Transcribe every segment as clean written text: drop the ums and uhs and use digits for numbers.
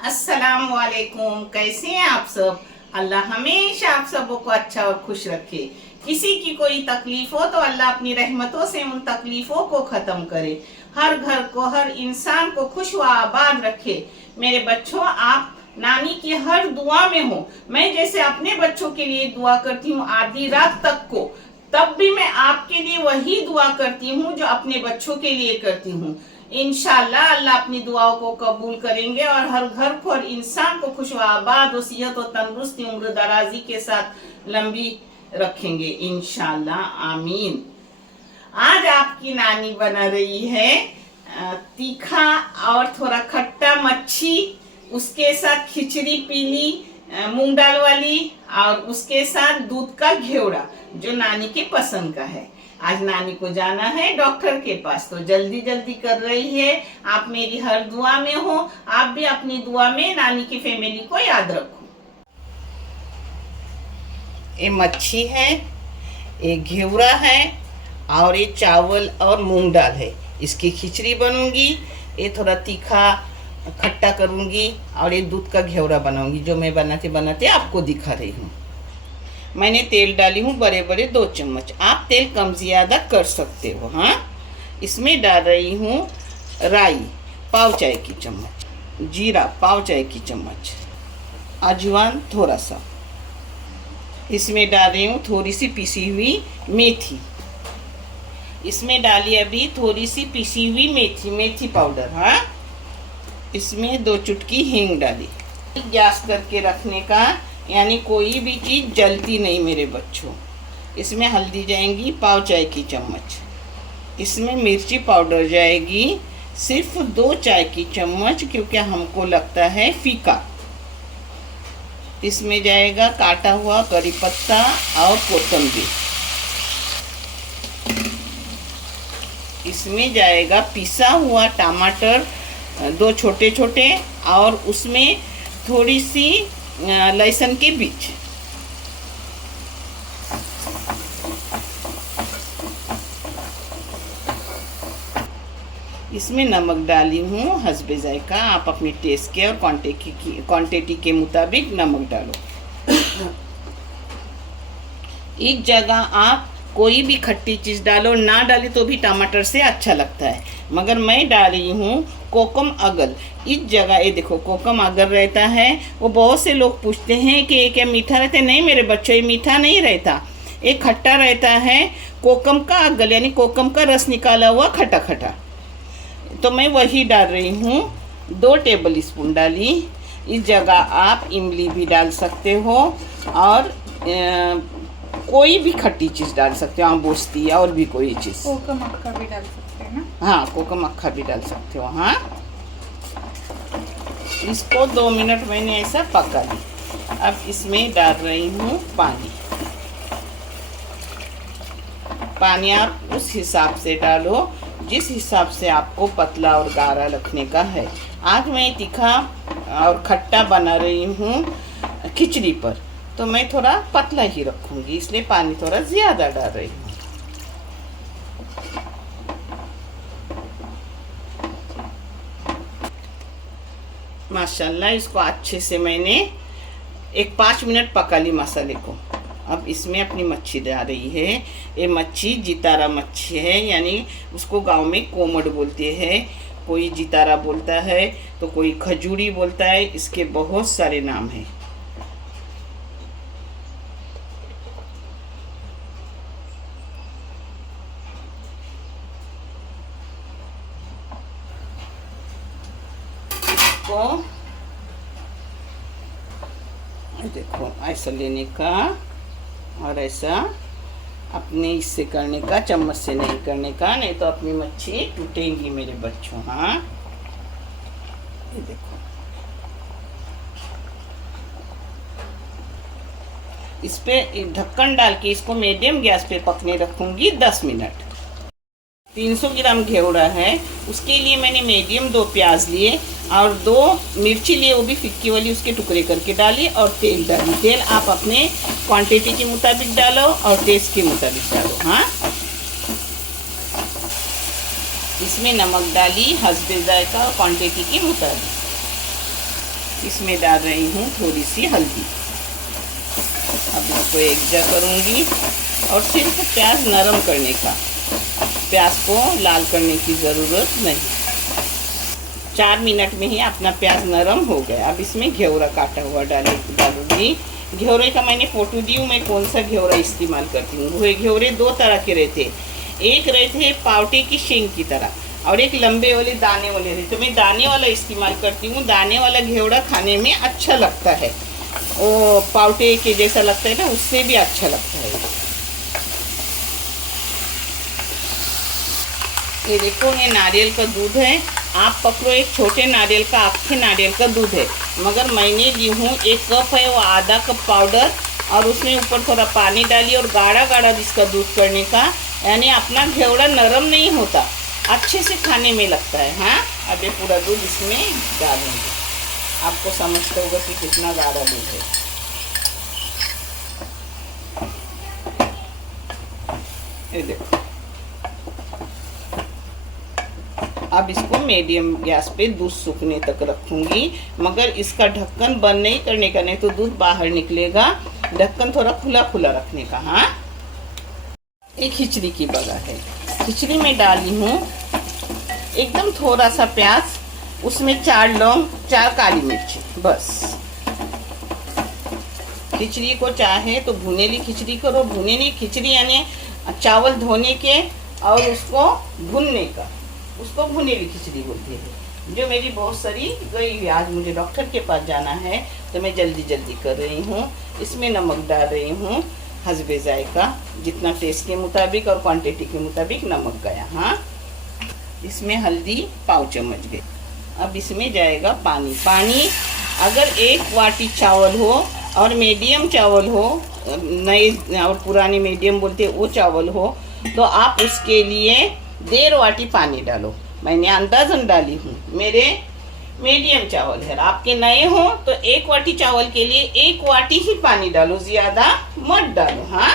अस्सलाम वालेकुम। कैसे हैं आप सब? अल्लाह हमेशा आप सबों को अच्छा और खुश रखे। किसी की कोई तकलीफ हो तो अल्लाह अपनी रहमतों से उन तकलीफों को खत्म करे। हर घर को, हर इंसान को खुश व आबाद रखे। मेरे बच्चों, आप नानी की हर दुआ में हो। मैं जैसे अपने बच्चों के लिए दुआ करती हूँ आधी रात तक को, तब भी मैं आपके लिए वही दुआ करती हूँ जो अपने बच्चों के लिए करती हूँ। इंशाल्लाह अल्लाह अपनी दुआओं को कबूल करेंगे और हर घर को और इंसान को खुश व आबाद व सेहत और तंदुरुस्ती उम्र दराजी के साथ लंबी रखेंगे इंशाल्लाह, आमीन। आज आपकी नानी बना रही है तीखा और थोड़ा खट्टा मच्छी, उसके साथ खिचड़ी पीली मूंग दाल वाली, और उसके साथ दूध का घेवड़ा जो नानी के पसंद का है। आज नानी को जाना है डॉक्टर के पास, तो जल्दी जल्दी कर रही है। आप मेरी हर दुआ में हो, आप भी अपनी दुआ में नानी की फैमिली को याद रखो। ये मच्छी है, ये घेवड़ा है, और ये चावल और मूंग दाल है। इसकी खिचड़ी बनूंगी, ये थोड़ा तीखा खट्टा करूंगी, और ये दूध का घेवड़ा बनाऊंगी जो मैं बनाते बनाते आपको दिखा रही हूँ। मैंने तेल डाली हूँ बड़े बड़े 2 चम्मच। आप तेल कम ज़्यादा कर सकते हो। हाँ, इसमें डाल रही हूँ राई पाव चाय की चम्मच, जीरा पाव चाय की चम्मच, अजवाइन थोड़ा सा। इसमें डाल रही हूँ थोड़ी सी पिसी हुई मेथी। इसमें डाली अभी थोड़ी सी पिसी हुई मेथी पाउडर। हाँ, इसमें 2 चुटकी हींग डाली। गैस करके रखने का, यानी कोई भी चीज़ जलती नहीं मेरे बच्चों। इसमें हल्दी जाएंगी पाव चाय की चम्मच। इसमें मिर्ची पाउडर जाएगी सिर्फ 2 चाय की चम्मच, क्योंकि हमको लगता है फीका। इसमें जाएगा काटा हुआ करी पत्ता और कोतंबीर। इसमें जाएगा पिसा हुआ टमाटर 2 छोटे छोटे, और उसमें थोड़ी सी लहसुन के बीज। इसमें नमक डाली हूँ हस्बे जायका। आप अपने टेस्ट के और क्वांटिटी के मुताबिक नमक डालो। एक जगह आप कोई भी खट्टी चीज़ डालो, ना डाली तो भी टमाटर से अच्छा लगता है, मगर मैं डाल रही हूँ कोकम अगल। इस जगह ये देखो कोकम अगल रहता है। वो बहुत से लोग पूछते हैं कि ये क्या मीठा रहता है? नहीं मेरे बच्चों, ये मीठा नहीं रहता, ये खट्टा रहता है। कोकम का अगल यानी कोकम का रस निकाला हुआ खट्टा खट्टा। तो मैं वही डाल रही हूँ, 2 टेबल स्पून डाली। इस जगह आप इमली भी डाल सकते हो, और कोई भी खट्टी चीज़ डाल सकते हो, आमबोस्ती और भी कोई चीज़। कोकम अक्खा भी डाल सकते हैं ना? हाँ, कोकम अक्खा भी डाल सकते हो। हाँ, इसको 2 मिनट मैंने ऐसा पका ली। अब इसमें डाल रही हूँ पानी। पानी आप उस हिसाब से डालो जिस हिसाब से आपको पतला और गाढ़ा रखने का है। आज मैं तीखा और खट्टा बना रही हूँ खिचड़ी पर, तो मैं थोड़ा पतला ही रखूँगी, इसलिए पानी थोड़ा ज़्यादा डाल रही हूँ। माशाल्लाह, इसको अच्छे से मैंने 5 मिनट पका ली मसाले को। अब इसमें अपनी मच्छी डाल रही है। ये मच्छी जितारा मच्छी है, यानी उसको गांव में कोमड़ बोलते हैं, कोई जितारा बोलता है तो कोई खजूरी बोलता है। इसके बहुत सारे नाम हैं। इसको देखो ऐसा लेने का, और ऐसा अपने इससे करने का, चम्मच से नहीं करने का, नहीं तो अपनी मच्छी टूटेंगी मेरे बच्चों। हाँ, ये देखो। इस पे ढक्कन डाल के इसको मीडियम गैस पे पकने रखूँगी 10 मिनट। 300 ग्राम घेवड़ा है, उसके लिए मैंने मीडियम 2 प्याज लिए और 2 मिर्ची लिए, वो भी फिक्की वाली, उसके टुकड़े करके डाली, और तेल डाली। तेल आप अपने क्वांटिटी के मुताबिक डालो और टेस्ट के मुताबिक डालो। हाँ, इसमें नमक डाली हस्बे जायका और क्वांटिटी के मुताबिक। इसमें डाल रही हूँ थोड़ी सी हल्दी। अब इसको एकजा करूँगी और सिर्फ प्याज नरम करने का, प्याज को लाल करने की ज़रूरत नहीं। 4 मिनट में ही अपना प्याज नरम हो गया। अब इसमें घेवड़ा काटा हुआ डालूंगी। घेवड़े का मैंने फोटो दी हूँ, मैं कौन सा घेवड़ा इस्तेमाल करती हूँ। वो घेवड़े 2 तरह के रहते, एक रहते पावटे की शेंग की तरह और एक लंबे वाले दाने वाले रहते। तो मैं दाने वाला इस्तेमाल करती हूँ। दाने वाला घेवड़ा खाने में अच्छा लगता है, वो पावटे के जैसा लगता है ना, उससे भी अच्छा लगता है। ये देखो, ये नारियल का दूध है। आप पकड़ो, एक छोटे नारियल का, आखे नारियल का दूध है, मगर मैंने ली हूँ 1 कप है, वो आधा कप पाउडर और उसमें ऊपर थोड़ा पानी डाली और गाढ़ा गाढ़ा जिसका दूध करने का, यानी अपना घेवड़ा नरम नहीं होता, अच्छे से खाने में लगता है। हाँ, अब ये पूरा दूध इसमें डालूंगी। आपको समझते होगा कि कितना गाढ़ा दूध है। ये देखो, अब इसको मीडियम गैस पे दूध सूखने तक रखूंगी, मगर इसका ढक्कन बंद नहीं करने का, नहीं तो दूध बाहर निकलेगा। ढक्कन थोड़ा खुला खुला रखने का। हाँ, एक खिचड़ी की बगा है, खिचड़ी में डाली हूँ एकदम थोड़ा सा प्याज, उसमें 4 लौंग, 4 काली मिर्ची, बस। खिचड़ी को चाहे तो भुनेली खिचड़ी करो, भुनेली खिचड़ी यानी चावल धोने के और उसको भुनने का, उसको भुनेली खिचड़ी बोलते हैं। जो मेरी बहुत सारी गई हुई, आज मुझे डॉक्टर के पास जाना है तो मैं जल्दी जल्दी कर रही हूँ। इसमें नमक डाल रही हूँ हस्बे जायका, जितना टेस्ट के मुताबिक और क्वांटिटी के मुताबिक नमक गया। हाँ, इसमें हल्दी पाव चम्मच गई। अब इसमें जाएगा पानी। पानी अगर 1 वाटी चावल हो और मीडियम चावल हो, नए और पुराने मीडियम बोलते वो चावल हो, तो आप उसके लिए 1.5 वाटी पानी डालो। मैंने अंदाजन डाली हूँ, मेरे मीडियम चावल है। आपके नए हो तो 1 वाटी चावल के लिए 1 वाटी ही पानी डालो, ज्यादा मत डालो। हाँ,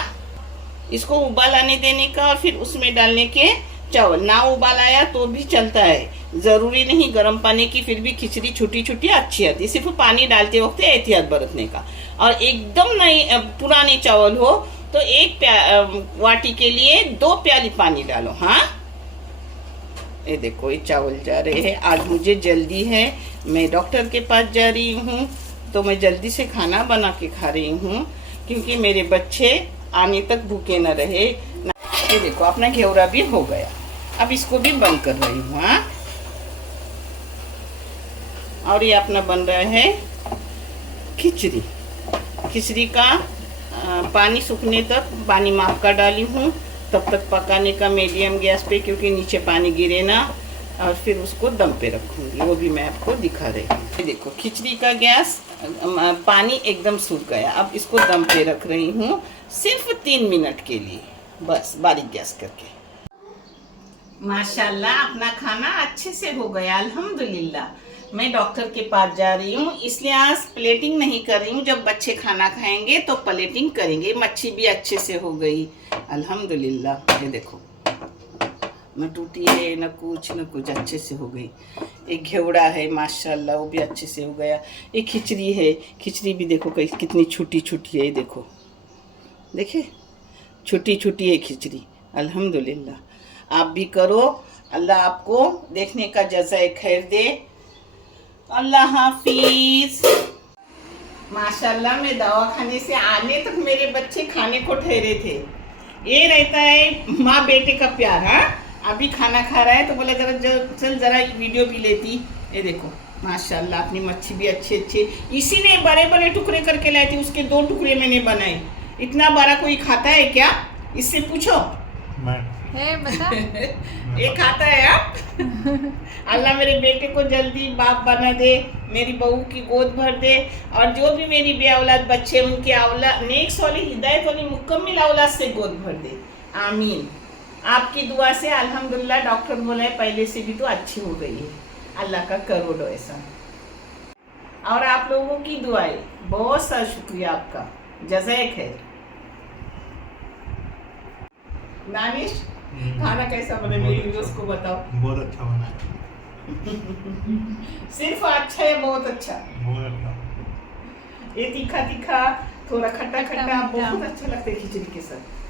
इसको उबाल आने देने का और फिर उसमें डालने के चावल। ना उबाल आया तो भी चलता है, जरूरी नहीं गर्म पानी की, फिर भी खिचड़ी छोटी छोटी अच्छी आती है। सिर्फ पानी डालते वक्त एहतियात बरतने का। और एकदम नए पुराने चावल हो तो 1 वाटी के लिए 2 प्याली पानी डालो। हाँ, ये देखो, ये चावल जा रहे हैं। आज मुझे जल्दी है, मैं डॉक्टर के पास जा रही हूँ, तो मैं जल्दी से खाना बना के खा रही हूँ, क्योंकि मेरे बच्चे आने तक भूखे न रहे। ये देखो, अपना घेवड़ा भी हो गया। अब इसको भी बंद कर रही हूँ। हाँ, और ये अपना बन रहा है खिचड़ी। खिचड़ी का पानी सूखने तक पानी माप का डाली हूँ, तब तक पकाने का मीडियम गैस पे, क्योंकि नीचे पानी गिरे ना, और फिर उसको दम पे रखूँगी, वो भी मैं आपको दिखा रही हूँ। देखो, खिचड़ी का गैस पानी एकदम सूख गया। अब इसको दम पे रख रही हूँ सिर्फ 3 मिनट के लिए, बस, बारीक गैस करके। माशाल्लाह, अपना खाना अच्छे से हो गया, अल्हम्दुलिल्लाह। मैं डॉक्टर के पास जा रही हूँ, इसलिए आज प्लेटिंग नहीं कर रही हूँ। जब बच्चे खाना खाएंगे तो प्लेटिंग करेंगे। मच्छी भी अच्छे से हो गई, अल्हम्दुलिल्लाह। ये देखो, न टूटी है न कुछ, अच्छे से हो गई। एक घेवड़ा है माशाल्लाह, वो भी अच्छे से हो गया। एक खिचड़ी है, खिचड़ी भी देखो कितनी छोटी छोटी है। ये देखो, देखिए, छोटी छोटी है खिचड़ी, अल्हम्दुलिल्लाह। आप भी करो, अल्लाह आपको देखने का जज़ाए खैर दे। अल्लाह हाफिज। माशाल्लाह, मैं दवाखाने से आने तक मेरे बच्चे खाने को ठहरे थे। ये रहता है माँ बेटे का प्यार। हाँ, अभी खाना खा रहा है तो बोला चल जरा वीडियो भी लेती। ये देखो, माशाल्लाह, अपनी मच्छी भी अच्छे, इसी ने बड़े बड़े टुकड़े करके लाई थी, उसके 2 टुकड़े मैंने बनाए। इतना बड़ा कोई खाता है क्या? इससे पूछो। है बता। ये खाता है आप? अल्लाह मेरे बेटे को जल्दी बाप बना दे, मेरी बहू की गोद भर दे, और जो भी मेरी बे औलाद बच्चे उनके औलाद नेक वाली हिदायत वाली मुकम्मल औलाद से गोद भर दे। आमीन। आपकी दुआ से अल्हम्दुलिल्लाह, डॉक्टर बोला है पहले से भी तो अच्छी हो गई है। अल्लाह का करोड़ों एहसान। और आप लोगों की दुआएं, बहुत सारा शुक्रिया आपका, जज़ाए खैर। दानिश, खाना कैसा बना मेरे व्यूअर्स को बताओ। बहुत अच्छा बना है। सिर्फ अच्छा है, बहुत अच्छा। बहुत अच्छा। ये तीखा तीखा, थोड़ा खट्टा खट्टा, खट्टा मीठा। बहुत अच्छा लगता है खिचड़ी के साथ।